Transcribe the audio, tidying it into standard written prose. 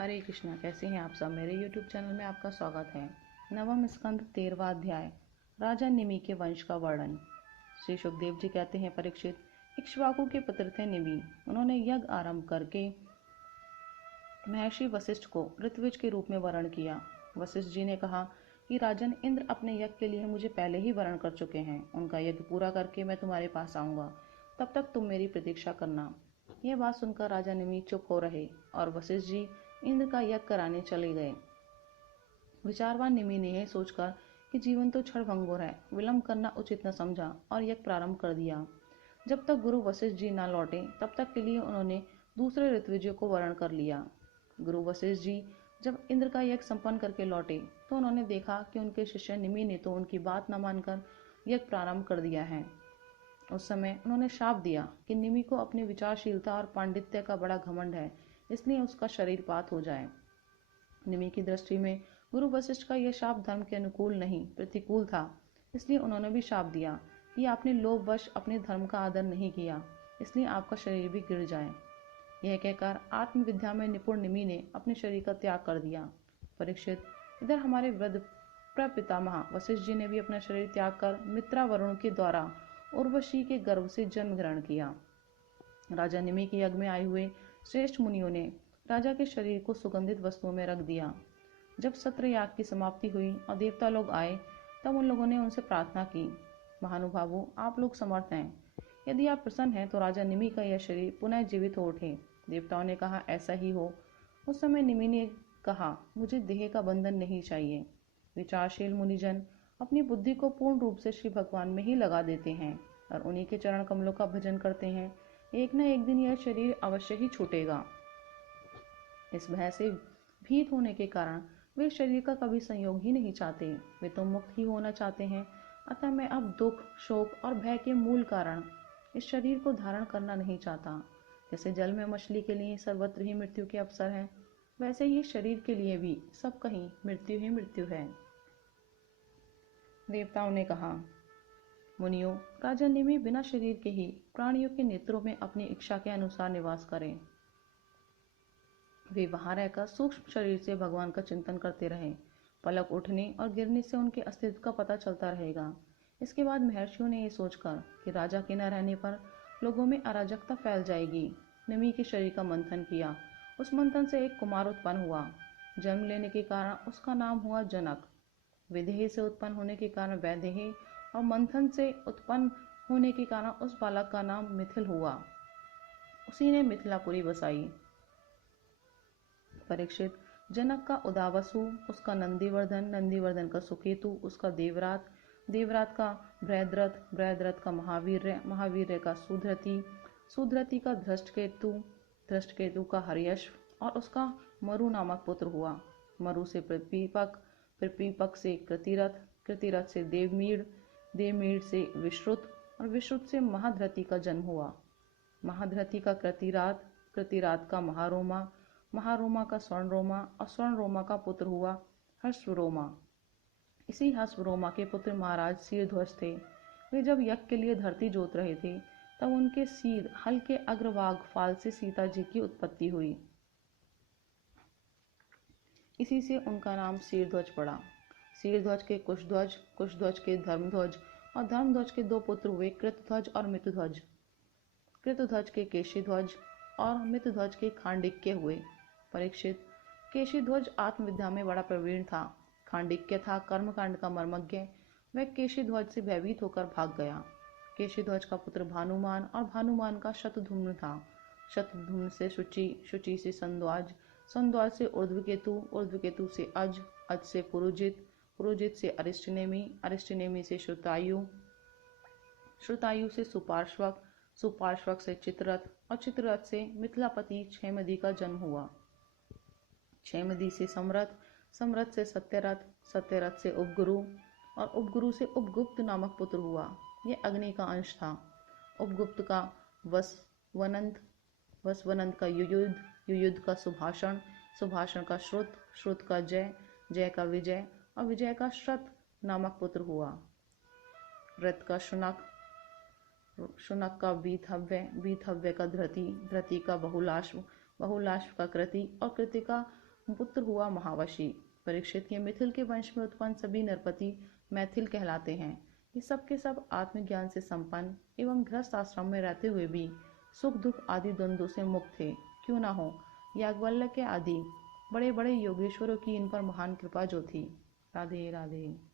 हरे कृष्णा। कैसे हैं आप सब? मेरे YouTube चैनल में आपका स्वागत है। नवम स्कंद 13वां अध्याय, राजा निमि के वंश का वर्णन। श्री सुखदेव जी कहते हैं, परीक्षित, इक्ष्वाकु के पुत्र थे निमि। उन्होंने यज्ञ आरंभ करके महर्षि वशिष्ठ को ऋत्विज के रूप में वर्ण किया। वशिष्ठ जी ने कहा कि राजन, इंद्र अपने यज्ञ के लिए मुझे पहले ही वर्ण कर चुके हैं। उनका यज्ञ पूरा करके मैं तुम्हारे पास आऊंगा, तब तक तुम मेरी प्रतीक्षा करना। यह बात सुनकर राजा निमि चुप हो रहे और वशिष्ठ जी इंद्र का यज्ञ कराने चले गए। विचारवान निमि ने यह सोचकर कि जीवन तो क्षणभंगुर है, विलंब करना उचित न समझा और यज्ञ प्रारंभ कर दिया। जब तक गुरु वशिष्ठ जी न लौटे तब तक के लिए उन्होंने दूसरे ऋत्विजों को वर्ण कर लिया। गुरु वशिष्ठ जी जब इंद्र का यज्ञ संपन्न करके लौटे तो उन्होंने देखा कि उनके शिष्य निमि ने तो उनकी बात न मानकर यज्ञ प्रारंभ कर दिया है। उस समय उन्होंने शाप दिया कि निमि को अपनी विचारशीलता और पांडित्य का बड़ा घमंड है, इसलिए उसका शरीर पात हो जाए। निमि की दृष्टि में गुरु वशिष्ठ का यह शाप धर्म के अनुकूल नहीं, प्रतिकूल था। इसलिए उन्होंने भी शाप दिया कि आपने लोभवश अपने धर्म का आदर नहीं किया, इसलिए आपका शरीर भी गिर जाए। यह कहकर आत्मविद्या में निपुण निमि ने अपने शरीर का त्याग कर दिया। परीक्षित, इधर हमारे वृद्ध प्रपितामह वशिष्ठ जी ने भी अपना शरीर त्याग कर मित्रा वरुण के द्वारा उर्वशी के गर्भ से जन्म ग्रहण किया। राजा निमि के यज्ञ में आए हुए श्रेष्ठ मुनियों ने राजा के शरीर को सुगंधित वस्तुओं में रख दिया। जब सत्र याग की समाप्ति हुई और देवता लोग आए तब उन लोगों ने उनसे प्रार्थना की, महानुभावों, आप लोग समर्थ हैं, यदि आप प्रसन्न हैं तो राजा निमि का यह शरीर पुनः जीवित हो उठे। देवताओं ने कहा, ऐसा ही हो। उस समय निमि ने कहा, मुझे देह का बंधन नहीं चाहिए। विचारशील मुनिजन अपनी बुद्धि को पूर्ण रूप से श्री भगवान में ही लगा देते हैं और उन्हीं के चरण कमलों का भजन करते हैं। एक न एक दिन यह शरीर अवश्य ही छूटेगा। इस भय से भीत होने के कारण वे शरीर का कभी संयोग ही नहीं चाहते। वे तो मुक्त ही होना चाहते हैं। अतः मैं अब दुख, शोक और भय के मूल कारण इस शरीर को धारण करना नहीं चाहता। जैसे जल में मछली के लिए सर्वत्र ही मृत्यु के अवसर है, वैसे ही शरीर के लिए भी सब कहीं मृत्यु ही मृत्यु है। देवताओं ने कहा, मुनियों, राजा निमि बिना शरीर के ही प्राणियों के नेत्रों में अपनी इच्छा के अनुसार निवास करें। वे वहां रहकर सूक्ष्म शरीर से भगवान का चिंतन करते रहें। पलक उठने और गिरने से उनके अस्तित्व का पता चलता रहेगा। इसके बाद महर्षियों ने यह सोचकर कि राजा के न रहने पर लोगों में अराजकता फैल जाएगी, निमि के शरीर का मंथन किया। उस मंथन से एक कुमार उत्पन्न हुआ। जन्म लेने के कारण उसका नाम हुआ जनक। विदेह से उत्पन्न होने के कारण वैदेह और मंथन से उत्पन्न होने के कारण उस बालक का नाम मिथिल हुआ। उसी ने मिथिलापुरी बसाई। परीक्षित, जनक का उदावसु, उसका नंदीवर्धन, नंदीवर्धन का सुकेतु, उसका देवरात, देवरात का बृहद्रथ, बृहद्रथ का महावीर्य, महावीर्य का सुधृति, सुधृति का धृष्टकेतु, धृष्टकेतु का हर्यश्व और उसका मरु नामक पुत्र हुआ। मरु से पृथ्वीपक, पृथ्वीपक से कृतिरथ, कृतिरथ से देवमीड़, देवमीड़ से विश्रुत और विश्रुत से महाधृति का जन्म हुआ। महाधृति का कृतिरात, कृतिरात का महारोमा, महारोमा का स्वर्णरोमा और स्वर्णरोमा का पुत्र हुआ हर्षरोमा। इसी हर्षरोमा के पुत्र महाराज शीरध्वज थे। वे जब यज्ञ के लिए धरती जोत रहे थे तब उनके शीर हल के अग्रवाग फाल से सीता जी की उत्पत्ति हुई। इसी से उनका नाम शीरध्वज पड़ा। शीरध्वज के कुशध्वज, कुशध्वज के धर्मध्वज और धर्मध्वज के दो पुत्र हुए, कृतध्वज और मितध्वज। कृतध्वज के केशीध्वज और मितध्वज के खांडिक्य हुए। परीक्षित, केशीध्वज आत्मविद्या में बड़ा प्रवीण था। खांडिक्य था कर्मकांड का मर्मज्ञ। वह केशीध्वज से भयभीत होकर भाग गया। केशीध्वज का पुत्र भानुमान और भानुमान का शतधूम्न था। शतधूम्न से शुचि, शुचि से संध्वाज, संध्वाज से ऊर्ध्वकेतु, ऊर्ध्वकेतु से अज, अज से पुरुजित, पुरुजित से अरिष्टनेमि, अरिष्टनेमि से श्रुतायु, श्रुतायु से सुपार्श्वक, सुपार्श्वक से चित्ररथ और चित्ररथ से मिथिलापति क्षेमदी का जन्म हुआ। क्षेमदी से समरथ, समरथ से सत्यरथ, सत्यरथ से उपगुरु और उपगुरु से उपगुप्त नामक पुत्र हुआ। यह अग्नि का अंश था। उपगुप्त का वसवनंत, वसवनंत का युयुध, युयुध का सुभाषण, सुभाषण का श्रुत, श्रुत का जय, जय का विजय और विजय का श्रत नामक पुत्र हुआ। रथ का शुनक, शुनक का वीथव्य, वीथव्य का धृति, धृति का बहुलाश्व, बहुलाश्व का कृति और कृति का पुत्र हुआ महावशी। परीक्षित के मिथिल के वंश में उत्पन्न सभी नरपति मैथिल कहलाते हैं। ये सब के सब आत्मज्ञान से संपन्न एवं गृहस्थ आश्रम में रहते हुए भी सुख दुख आदि द्वंद्वों से मुक्त थे। क्यों ना हो, याज्ञवल्क्य के आदि बड़े बड़े योगेश्वरों की इन पर महान कृपा जो थी। राधे राधे।